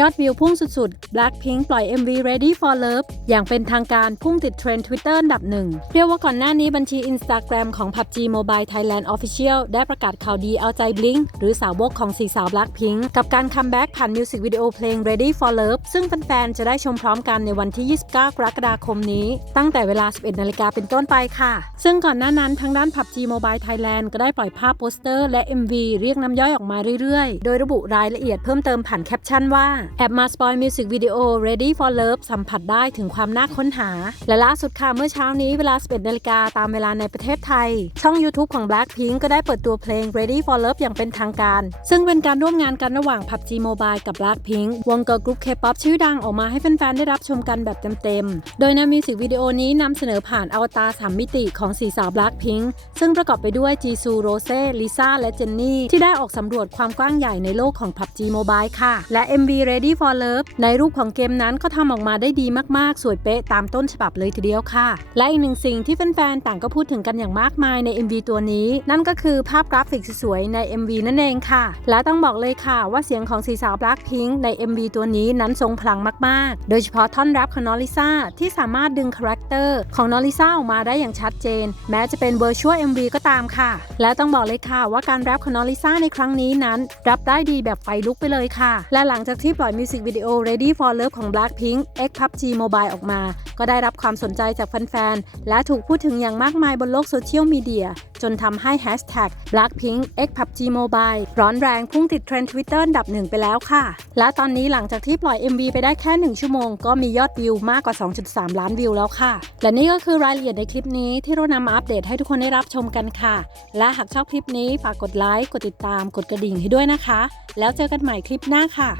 ยอดวิวพุ่งสุดๆ Blackpink ปล่อย MV Ready for Love อย่างเป็นทางการพุ่งติดเทรนด์ Twitter อันดับหนึ่ง เรียกว่าก่อนหน้านี้บัญชี Instagram ของ PUBG Mobile Thailand Official ได้ประกาศข่าวดีเอาใจ Blink หรือสาวกของสีสาว Blackpink กับการคัมแบ็กผ่านมิวสิกวิดีโอเพลง Ready for Love ซึ่งแฟนๆ จะได้ชมพร้อมกันในวันที่ 29 กรกฎาคมนี้ ตั้งแต่เวลา 11 นาฬิกาเป็นต้นไปค่ะ ซึ่งก่อนหน้านั้นทางด้าน PUBG Mobile Thailand ก็ได้ปล่อยภาพโปสเตอร์และ MV เรียกน้ำย่อยออกมาเรื่อยๆ โดยระบุรายละเอียดเพิ่มเติมผ่านแคปชั่นว่าแอบมาสปอยมิวสิกวิดีโอ Ready for Love สัมผัสได้ถึงความน่าค้นหา และล่าสุดค่ะเมื่อเช้านี้เวลา 11นาฬิกาตามเวลาในประเทศไทย ช่อง YouTube ของ Blackpink ก็ได้เปิดตัวเพลง Ready for Love อย่างเป็นทางการ ซึ่งเป็นการร่วมงานกันระหว่าง PUBG Mobile กับ Blackpink วงเกิร์ลกรุ๊ป K-POP ชื่อดังออกมาให้แฟนๆได้รับชมกันแบบเต็มๆ โดยในมิวสิกวิดีโอนี้นำเสนอผ่านอวตารสามมิติของสีสาว Blackpink ซึ่งประกอบไปด้วยจีซูโรเซ่ลิซ่าและเจนนี่ที่ได้ออกสำรวจความกว้างใหญ่ในโลกของ PUBG Mobile ค่ะ และ MV Ready for Love ในรูปของเกมนั้นก็ทำออกมาได้ดีมากๆ สวยเป๊ะตามต้นฉบับเลยทีเดียวค่ะ และอีกหนึ่งสิ่งที่แฟนๆ ต่างก็พูดถึงกันอย่างมากมายใน MV ตัวนี้ นั่นก็คือภาพกราฟิกสวยๆ ใน MV นั่นเองค่ะ และต้องบอกเลยค่ะว่าเสียงของสีสาว Blackpink ใน MV ตัวนี้นั้นทรงพลังมากๆ โดยเฉพาะท่อนแรปของนอริซ่าที่สามารถดึงคาแรคเตอร์ของนอริซ่าออกมาได้อย่างชัดเจน แม้จะเป็น Virtual MV ก็ตามค่ะ และต้องบอกเลยค่ะว่าการแรปของนอริซ่าในครั้งนี้นั้นรับได้ดีแบบไฟลุกไปเลยค่ะ และหลังจากที่ปล่อยมิวสิกวิดีโอ Ready for Love ของ Blackpink X PUBG Mobile ออกมา ก็ได้รับความสนใจจากแฟนๆ และถูกพูดถึงอย่างมากมายบนโลกโซเชียลมีเดีย จนทำให้ Hashtag Blackpink X PUBG Mobile ร้อนแรงพุ่งติดเทรนด์ Twitter อันดับหนึ่งไปแล้วค่ะ และตอนนี้หลังจากที่ปล่อย MV ไปได้แค่ 1 ชั่วโมง ก็มียอดวิวมากกว่า 2.3 ล้านวิวแล้วค่ะ และนี่ก็คือรายละเอียดในคลิปนี้ที่เรานำมาอัปเดตให้ทุกคนได้รับชมกันค่ะ และหากชอบคลิปนี้ฝากกดไลค์ กดติดตาม กดกระดิ่งให้ด้วยนะคะ แล้วเจอกันใหม่คลิปหน้าค่ะ